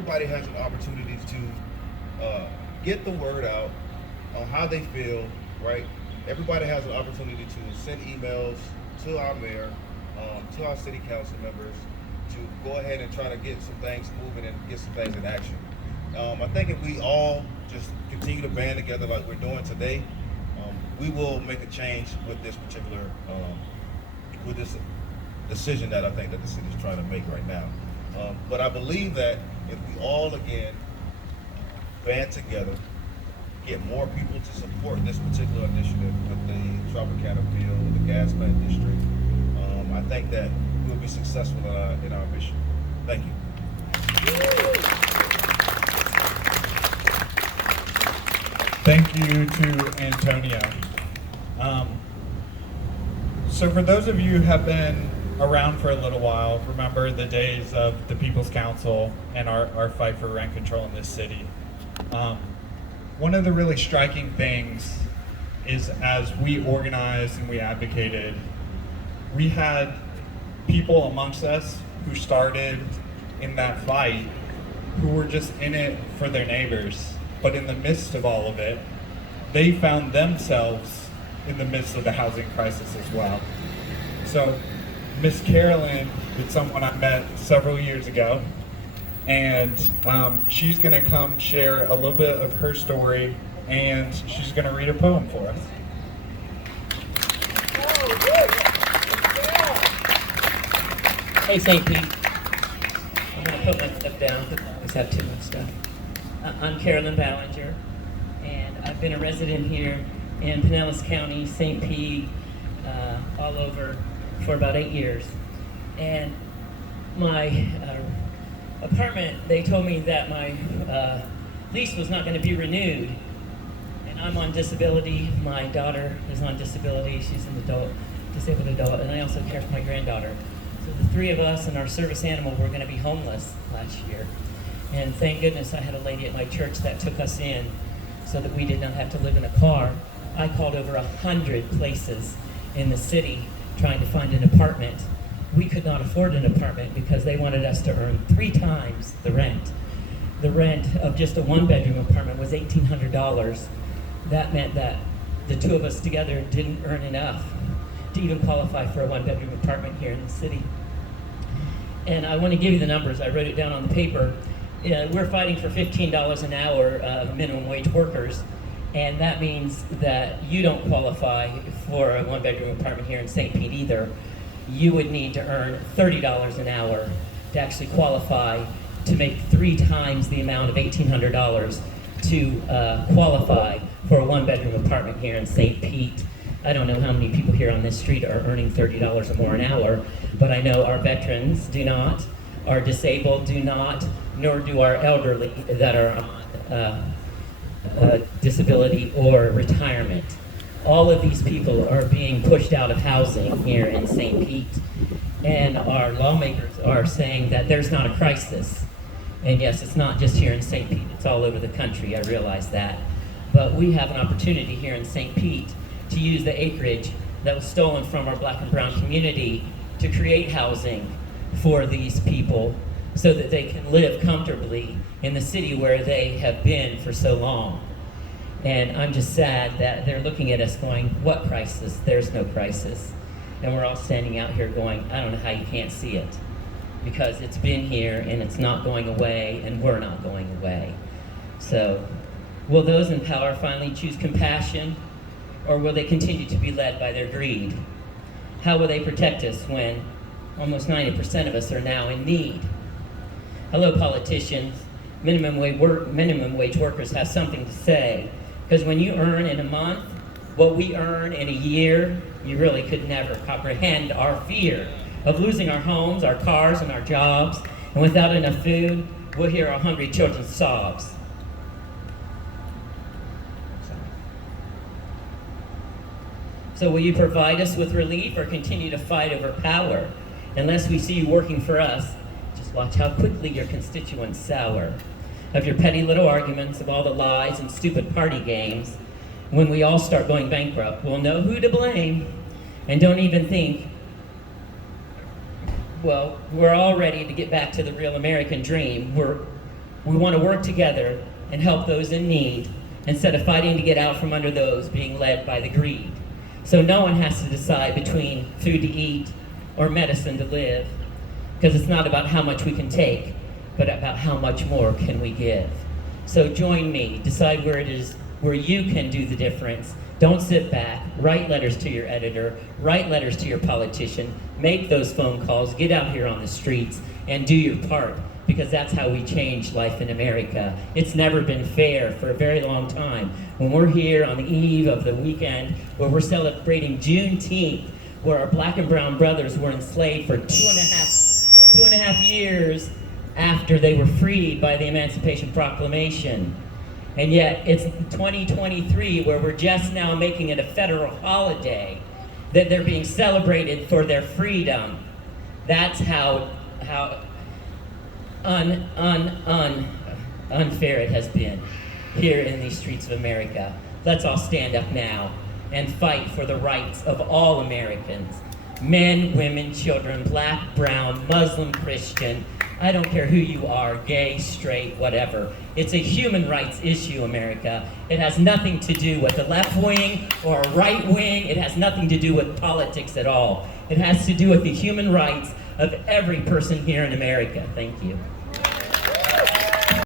Everybody has an opportunity to get the word out on how they feel, right? Everybody has an opportunity to send emails to our mayor, to our city council members, to go ahead and try to get some things moving and get some things in action. I think if we all just continue to band together like we're doing today, we will make a change with this particular, with this decision that I think that the city is trying to make right now. But I believe that if we all again band together, get more people to support this particular initiative with the Tropicana bill, with the gas plant district, I think that we'll be successful in our mission. Thank you. Thank you to Antonio. So for those of you who have been around for a little while, remember the days of the People's Council and our fight for rent control in this city. One of the really striking things is as we organized and we advocated, we had people amongst us who started in that fight who were just in it for their neighbors. But in the midst of all of it, they found themselves in the midst of the housing crisis as well. So Miss Carolyn is someone I met several years ago, and she's gonna come share a little bit of her story, and she's gonna read a poem for us. Hey, St. Pete. I'm going to put my stuff down because I always have too much stuff. I'm Carolyn Ballinger, and I've been a resident here in Pinellas County, St. Pete, all over for about 8 years. And my apartment, they told me that my lease was not going to be renewed. And I'm on disability. My daughter is on disability. She's an disabled adult, and I also care for my granddaughter. So the three of us and our service animal were going to be homeless last year. And thank goodness I had a lady at my church that took us in so that we did not have to live in a car. I called over 100 places in the city trying to find an apartment. We could not afford an apartment because they wanted us to earn 3 times the rent. The rent of just a 1-bedroom apartment was $1,800. That meant that the two of us together didn't earn enough to even qualify for a 1-bedroom apartment here in the city. And I want to give you the numbers. I wrote it down on the paper. We're fighting for $15 an hour minimum wage workers, and that means that you don't qualify for a 1-bedroom apartment here in St. Pete either. You would need to earn $30 an hour to actually qualify to make 3 times the amount of $1,800 to qualify for a 1-bedroom apartment here in St. Pete. I don't know how many people here on this street are earning $30 or more an hour, but I know our veterans do not, our disabled do not, nor do our elderly that are on disability or retirement. All of these people are being pushed out of housing here in St. Pete, and our lawmakers are saying that there's not a crisis. And yes, it's not just here in St. Pete, it's all over the country, I realize that. But we have an opportunity here in St. Pete to use the acreage that was stolen from our black and brown community to create housing for these people so that they can live comfortably in the city where they have been for so long. And I'm just sad that they're looking at us going, what crisis? There's no crisis. And we're all standing out here going, I don't know how you can't see it. Because it's been here and it's not going away and we're not going away. So, will those in power finally choose compassion, or will they continue to be led by their greed? How will they protect us when almost 90% of us are now in need? Hello, politicians. Minimum wage workers have something to say. Because when you earn in a month what we earn in a year, you really could never comprehend our fear of losing our homes, our cars, and our jobs. And without enough food, we'll hear our hungry children's sobs. So will you provide us with relief or continue to fight over power? Unless we see you working for us, just watch how quickly your constituents sour. Of your petty little arguments, of all the lies and stupid party games, when we all start going bankrupt, we'll know who to blame and don't even think, well, we're all ready to get back to the real American dream. We want to work together and help those in need instead of fighting to get out from under those being led by the greed. So no one has to decide between food to eat or medicine to live, because it's not about how much we can take, but about how much more can we give. So join me, decide where it is, where you can do the difference. Don't sit back, write letters to your editor, write letters to your politician, make those phone calls, get out here on the streets and do your part, because that's how we change life in America. It's never been fair for a very long time. When we're here on the eve of the weekend where we're celebrating Juneteenth, where our black and brown brothers were enslaved for two and a half years after they were freed by the Emancipation Proclamation. And yet it's 2023 where we're just now making it a federal holiday, that they're being celebrated for their freedom. That's how unfair it has been here in these streets of America. Let's all stand up now and fight for the rights of all Americans. Men, women, children, black, brown, Muslim, Christian, I don't care who you are, gay, straight, whatever. It's a human rights issue, America. It has nothing to do with the left wing or right wing. It has nothing to do with politics at all. It has to do with the human rights of every person here in America. Thank you.